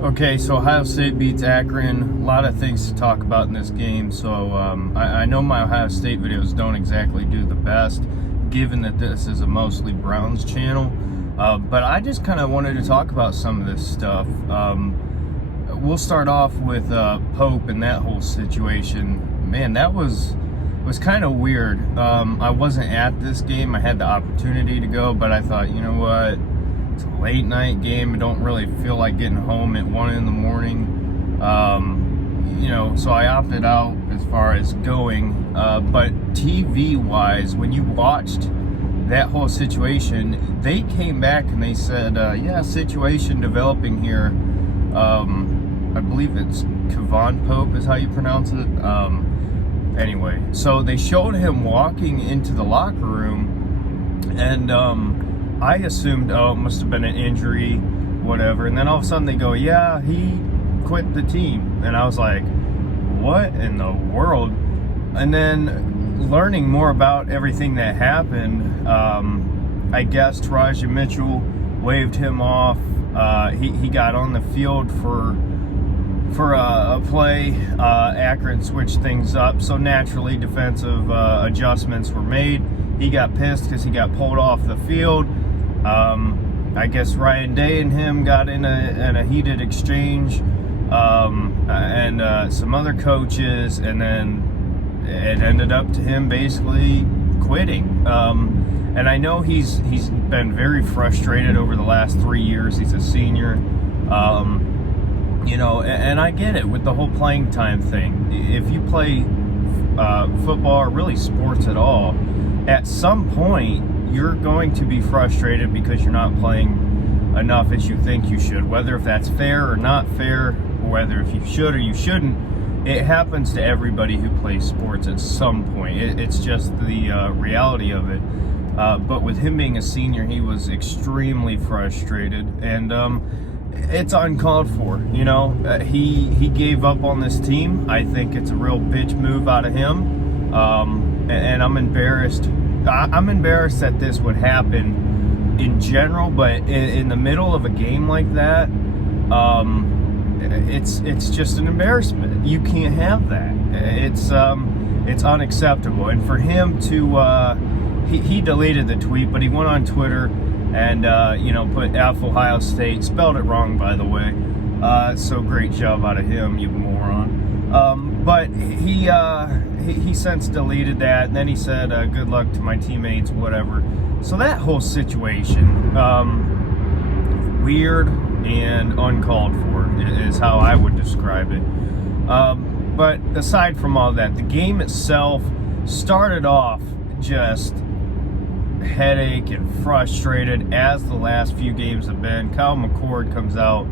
Okay, so Ohio State beats Akron. A lot of things to talk about in this game. So I know my Ohio State videos don't exactly do the best, given that this is a mostly Browns channel. But I just kind of wanted to talk about some of this stuff. We'll start off with Pope and that whole situation. Man, that was kind of weird. I wasn't at this game. I had the opportunity to go, but I thought, you know what? It's a late night game. I don't really feel like getting home at 1 in the morning. So I opted out as far as going. But TV wise, when you watched that whole situation, they came back and they said, situation developing here. I believe it's Kevon Pope is how you pronounce it. Anyway, so they showed him walking into the locker room, and I assumed, it must have been an injury, whatever. And then all of a sudden they go, yeah, he quit the team. And I was like, what in the world? And then learning more about everything that happened, I guess Taraji Mitchell waved him off. He got on the field for a play. Akron switched things up, so naturally defensive adjustments were made. He got pissed because he got pulled off the field. I guess Ryan Day and him got in a heated exchange, and some other coaches, and then it ended up to him basically quitting. And I know he's been very frustrated over the last 3 years. He's a senior. And I get it with the whole playing time thing. If you play football or really sports at all, at some point you're going to be frustrated because you're not playing enough as you think you should. Whether if that's fair or not fair, or whether if you should or you shouldn't, it happens to everybody who plays sports at some point. It's just the reality of it. But with him being a senior, he was extremely frustrated, and it's uncalled for. He gave up on this team. I think it's a real bitch move out of him, and I'm embarrassed. I'm embarrassed that this would happen in general, but in the middle of a game like that, it's just an embarrassment. You can't have that. It's unacceptable. And for him to he deleted the tweet, but he went on Twitter and put F Ohio State, spelled it wrong, by the way. So great job out of him, you moron. But he since deleted that, and then he said, good luck to my teammates, whatever. So that whole situation, weird and uncalled for is how I would describe it. But aside from all that, the game itself started off just headache and frustrated, as the last few games have been. Kyle McCord comes out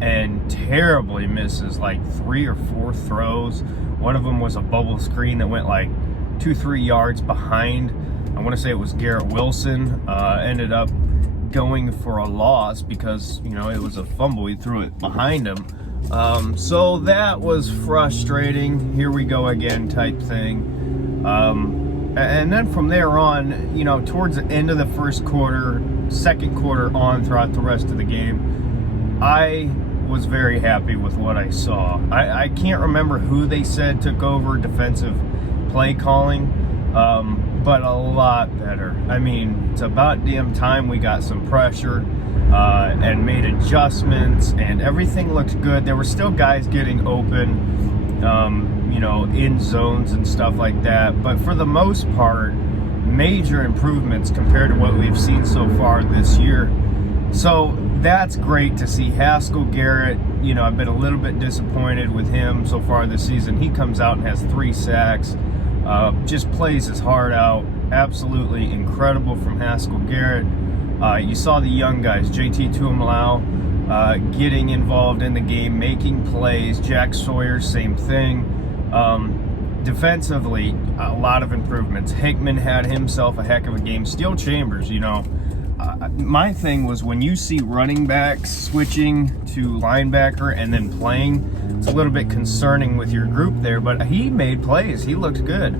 and terribly misses like 3 or 4 throws. One of them was a bubble screen that went like 2-3 yards behind. I want to say it was Garrett Wilson. Ended up going for a loss because it was a fumble. He threw it behind him. So that was frustrating. Here we go again type thing. And then from there on, towards the end of the first quarter, second quarter on throughout the rest of the game, I was very happy with what I saw. I can't remember who they said took over defensive play calling, but a lot better. I mean, it's about damn time we got some pressure and made adjustments, and everything looked good. There were still guys getting open, in zones and stuff like that. But for the most part, major improvements compared to what we've seen so far this year. So that's great to see. Haskell Garrett, I've been a little bit disappointed with him so far this season. He comes out and has 3 sacks, just plays his heart out. Absolutely incredible from Haskell Garrett. You saw the young guys, JT Tuimoloau, getting involved in the game, making plays. Jack Sawyer, same thing. Defensively, a lot of improvements. Hickman had himself a heck of a game. Steel Chambers, my thing was when you see running backs switching to linebacker and then playing, it's a little bit concerning with your group there, but he made plays. He looked good.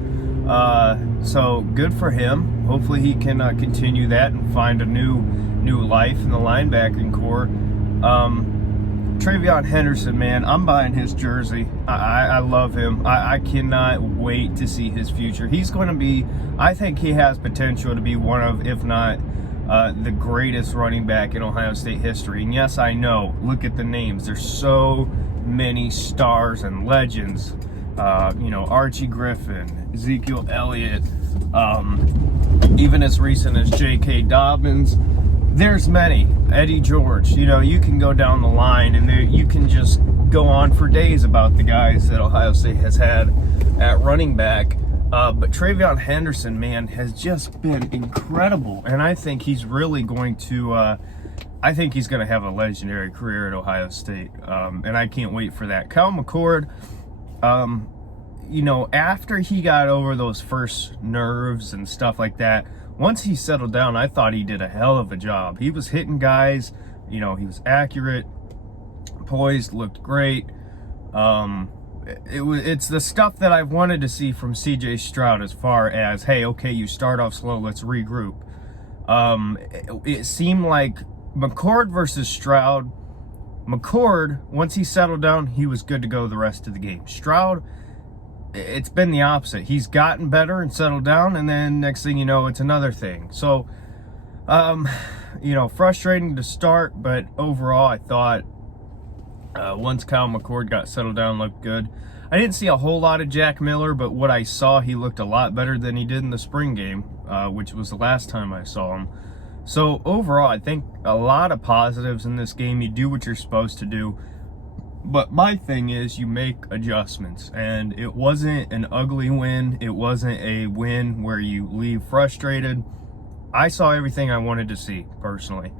So good for him. Hopefully he can continue that and find a new life in the linebacking core. Travion Henderson, man, I'm buying his jersey. I love him. I cannot wait to see his future. He's going to be, I think he has potential to be one of, if not the greatest running back in Ohio State history. And yes, I know, look at the names. There's so many stars and legends. Archie Griffin, Ezekiel Elliott, even as recent as J.K. Dobbins. There's many. Eddie George. You can go down the line and you can just go on for days about the guys that Ohio State has had at running back. But Travion Henderson, man, has just been incredible. And I think he's really going to, he's going to have a legendary career at Ohio State. And I can't wait for that. Kyle McCord, after he got over those first nerves and stuff like that, once he settled down, I thought he did a hell of a job. He was hitting guys, he was accurate, poised, looked great. It's the stuff that I've wanted to see from CJ Stroud, as far as, hey, okay, you start off slow, let's regroup. It seemed like McCord versus Stroud. McCord, once he settled down, he was good to go the rest of the game. Stroud, it's been the opposite. He's gotten better and settled down, and then next thing you know, it's another thing. So, frustrating to start, but overall, I thought once Kyle McCord got settled down, looked good. I didn't see a whole lot of Jack Miller, but what I saw, he looked a lot better than he did in the spring game, which was the last time I saw him. So overall, I think a lot of positives in this game. You do what you're supposed to do. But my thing is, you make adjustments, and it wasn't an ugly win. It wasn't a win where you leave frustrated. I saw everything I wanted to see, personally.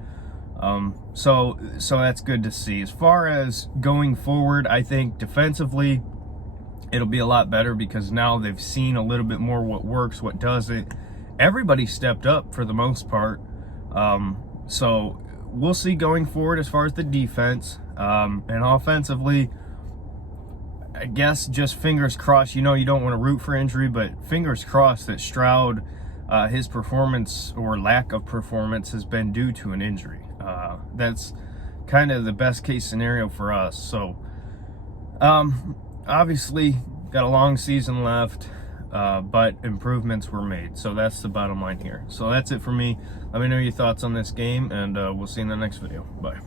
So that's good to see. As far as going forward, I think defensively, it'll be a lot better because now they've seen a little bit more what works, what doesn't. Everybody stepped up for the most part. So we'll see going forward as far as the defense. And offensively, I guess just fingers crossed. You don't want to root for injury, but fingers crossed that Stroud, his performance or lack of performance has been due to an injury. That's kind of the best case scenario for us. So, obviously, got a long season left, but improvements were made. So that's the bottom line here. So that's it for me. Let me know your thoughts on this game, and we'll see you in the next video. Bye.